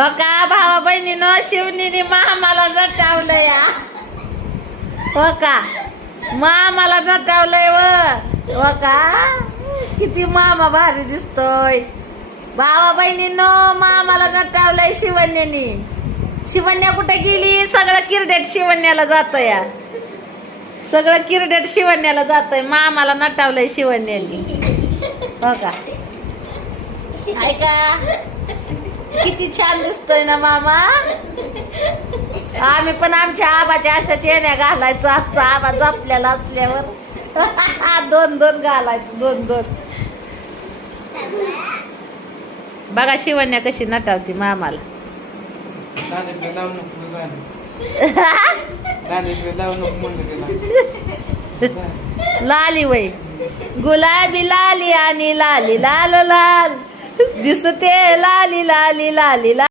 हो का भावा बहिणीनं शिवनीने मामाला नटावलंय हो का मामाला नटावलंय हो का किती मामा भारी दिसतोय भावा बहिणीनं मामाला नटावलंय शिवण्यानी शिवण्या कुठे गेली सगळं किरडेट शिवण्याला जात या सगळं किरडेट शिवण्याला जातंय मामाला नटावलंय शिवण्यानी हो का ऐका किती छान दिसतोय ना मामा आम्ही पण आमच्या आबाच्या अशाच येण्या घालायचो आजचा आबा जपलेला असल्यावर दोन दोन घालायचं दोन दोन बघा शिवण्या कशी नटावती मामाला लाली वय गुलाबी लाली आणि लाली लाल लाल दिसते लाली लाली लाली लाल